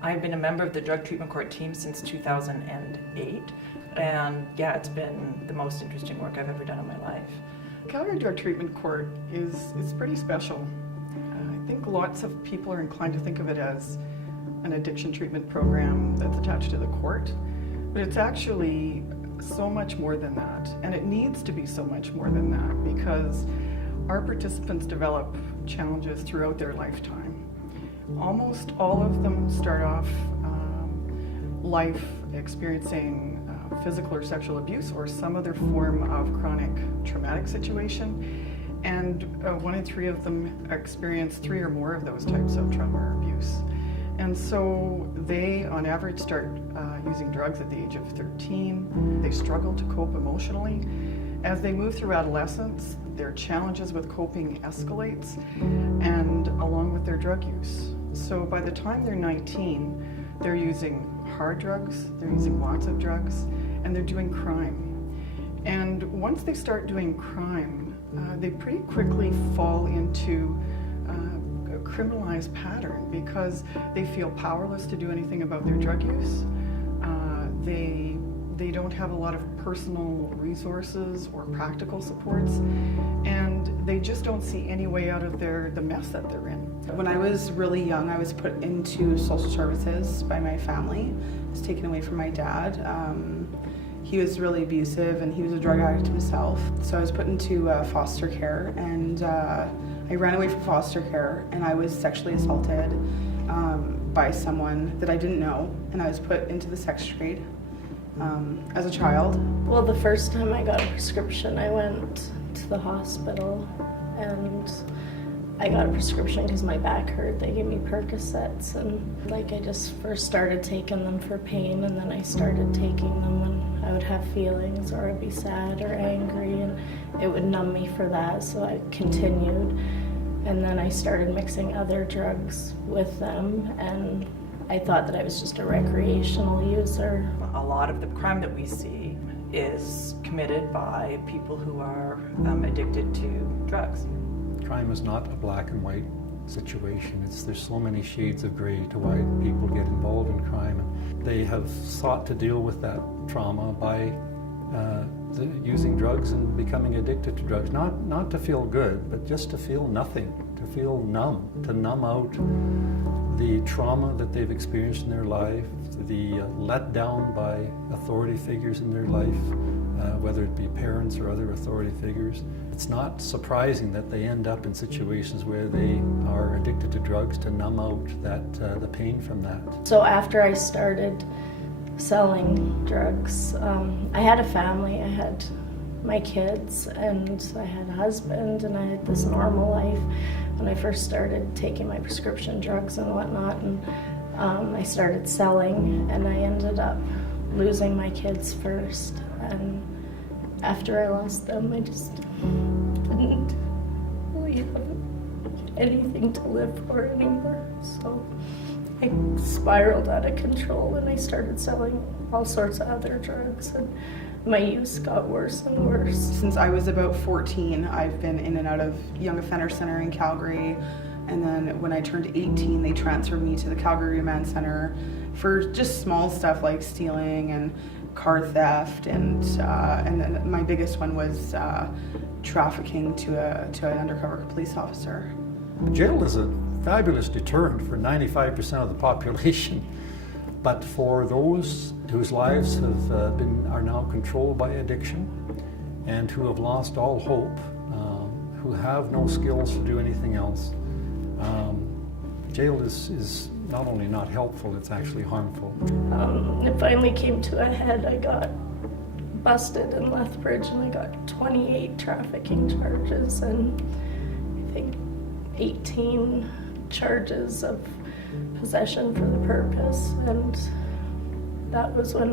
I've been a member of the drug treatment court team since 2008, and yeah, it's been the most interesting work I've ever done in my life. Calgary Drug Treatment Court is pretty special. I think lots of people are inclined to think of it as an addiction treatment program that's attached to the court, but it's actually so much more than that, and it needs to be so much more than that because our participants develop challenges throughout their lifetime. Almost all of them start off life experiencing physical or sexual abuse or some other form of chronic traumatic situation, and 1 in 3 of them experience 3 or more of those types of trauma or abuse. And so they, on average, start using drugs at the age of 13. They struggle to cope emotionally. As they move through adolescence, their challenges with coping escalates, and along with their drug use. So by the time they're 19, they're using hard drugs, they're using lots of drugs, and they're doing crime. And once they start doing crime, they pretty quickly fall into a criminalized pattern because they feel powerless to do anything about their drug use. They don't have a lot of personal resources or practical supports, and they just don't see any way out of the mess that they're in. When I was really young, I was put into social services by my family. I was taken away from my dad. He was really abusive and he was a drug addict himself. So I was put into foster care, and I ran away from foster care, and I was sexually assaulted by someone that I didn't know, and I was put into the sex trade. As a child. Well, the first time I got a prescription, I went to the hospital and I got a prescription because my back hurt. They gave me Percocets, and I just first started taking them for pain, and then I started taking them when I would have feelings or I'd be sad or angry, and it would numb me for that, so I continued. And then I started mixing other drugs with them, and I thought that I was just a recreational user. A lot of the crime that we see is committed by people who are addicted to drugs. Crime is not a black and white situation. There's so many shades of gray to why people get involved in crime. And they have sought to deal with that trauma by using drugs and becoming addicted to drugs. Not to feel good, but just to feel nothing, to feel numb, to numb out the trauma that they've experienced in their life, the let down by authority figures in their life, whether it be parents or other authority figures. It's not surprising that they end up in situations where they are addicted to drugs to numb out the pain from that. So after I started selling drugs, I had a family. I had my kids, and I had a husband, and I had this normal life when I first started taking my prescription drugs and whatnot, and I started selling, and I ended up losing my kids first, and after I lost them, I just didn't really have anything to live for anymore, so I spiraled out of control, and I started selling all sorts of other drugs, and my use got worse and worse. Since I was about 14, I've been in and out of Young Offender Center in Calgary, and then when I turned 18, they transferred me to the Calgary Remand Center for just small stuff like stealing and car theft, and then my biggest one was trafficking to an undercover police officer. Jail is a fabulous deterrent for 95% of the population, but for those whose lives are now controlled by addiction and who have lost all hope, who have no skills to do anything else, jail is not only not helpful, it's actually harmful. It finally came to a head. I got busted in Lethbridge, and I got 28 trafficking charges and I think 18 charges of possession for the purpose, and that was when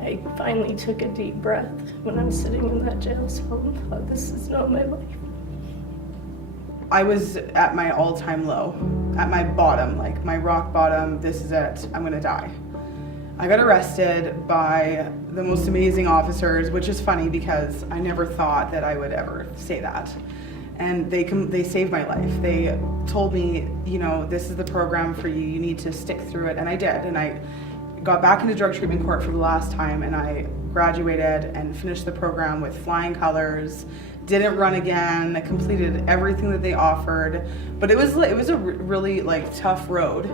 I finally took a deep breath when I was sitting in that jail cell and thought, this is not my life. I was at my all-time low, at my bottom, like my rock bottom. This is it, I'm gonna die. I got arrested by the most amazing officers, which is funny because I never thought that I would ever say that. And they saved my life. They told me, you know, this is the program for you. You need to stick through it. And I did. And I got back into drug treatment court for the last time, and I graduated and finished the program with flying colors. Didn't run again. I completed everything that they offered. But it was a really like tough road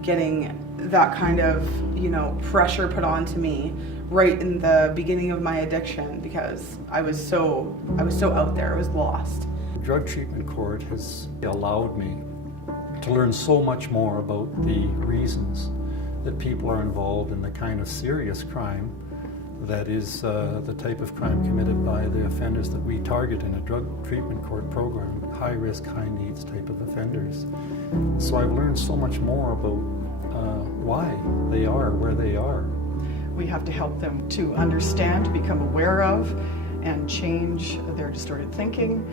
getting that kind of, you know, pressure put onto me right in the beginning of my addiction, because I was so out there. I was lost. Drug treatment court has allowed me to learn so much more about the reasons that people are involved in the kind of serious crime that is the type of crime committed by the offenders that we target in a drug treatment court program, high risk, high needs type of offenders. So I've learned so much more about why they are where they are. We have to help them to understand, become aware of, and change their distorted thinking,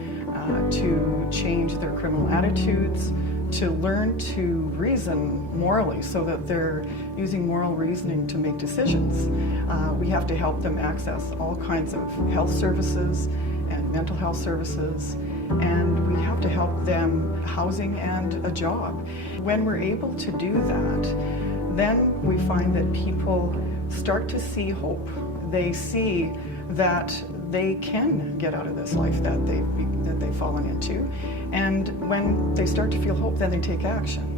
to change their criminal attitudes, to learn to reason morally so that they're using moral reasoning to make decisions. We have to help them access all kinds of health services and mental health services, and we have to help them housing and a job. When we're able to do that, then we find that people start to see hope. They see that they can get out of this life that they've fallen into. And when they start to feel hope, then they take action.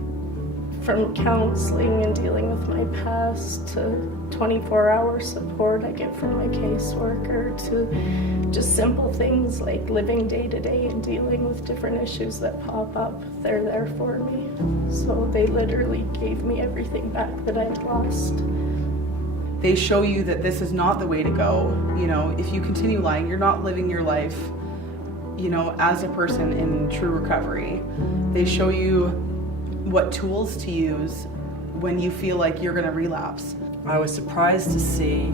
From counseling and dealing with my past to 24-hour support I get from my caseworker, to just simple things like living day to day and dealing with different issues that pop up. They're there for me. So they literally gave me everything back that I had lost. They show you that this is not the way to go. You know, if you continue lying, you're not living your life, you know, as a person in true recovery. They show you what tools to use when you feel like you're going to relapse. I was surprised to see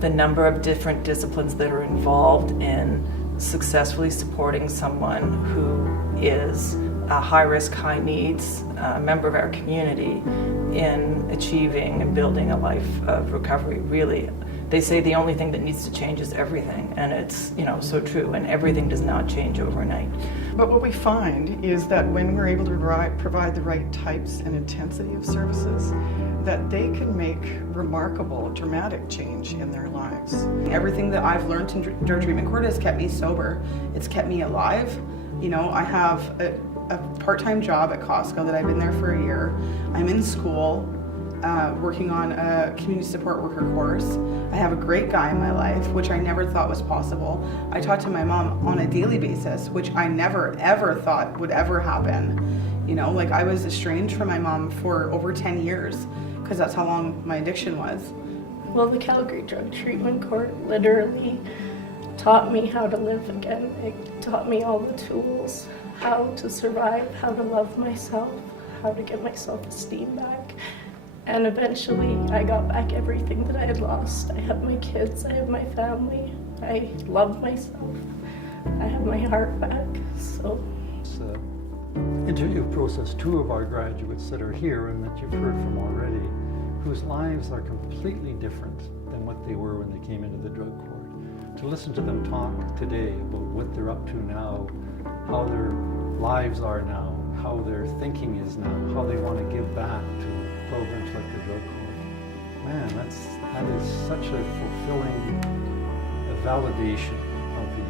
the number of different disciplines that are involved in successfully supporting someone who is a high risk, high needs member of our community in achieving and building a life of recovery. Really, they say the only thing that needs to change is everything, and it's, you know, so true, and everything does not change overnight. But what we find is that when we're able to provide the right types and intensity of services, that they can make remarkable, dramatic change in their lives. Everything that I've learned in drug treatment court has kept me sober. It's kept me alive. You know, I have a part-time job at Costco that I've been there for a year. I'm in school, working on a community support worker course. I have a great guy in my life, which I never thought was possible. I talk to my mom on a daily basis, which I never ever thought would ever happen. You know, like I was estranged from my mom for over 10 years because that's how long my addiction was. Well, the Calgary Drug Treatment Court literally taught me how to live again. It taught me all the tools, how to survive, how to love myself, how to get my self-esteem back. And eventually I got back everything that I had lost. I have my kids, I have my family, I love myself, I have my heart back, so. It's interview process, 2 of our graduates that are here and that you've heard from already, whose lives are completely different than what they were when they came into the drug court. To listen to them talk today about what they're up to now, how their lives are now, how their thinking is now, how they want to give back to programs like the drug court. Man, that is such a fulfilling validation of the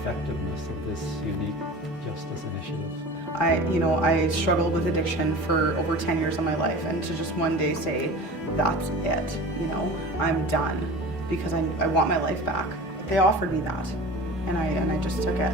effectiveness of this unique justice initiative. I struggled with addiction for over 10 years of my life, and to just one day say, that's it, you know, I'm done, because I want my life back. They offered me that, and I just took it.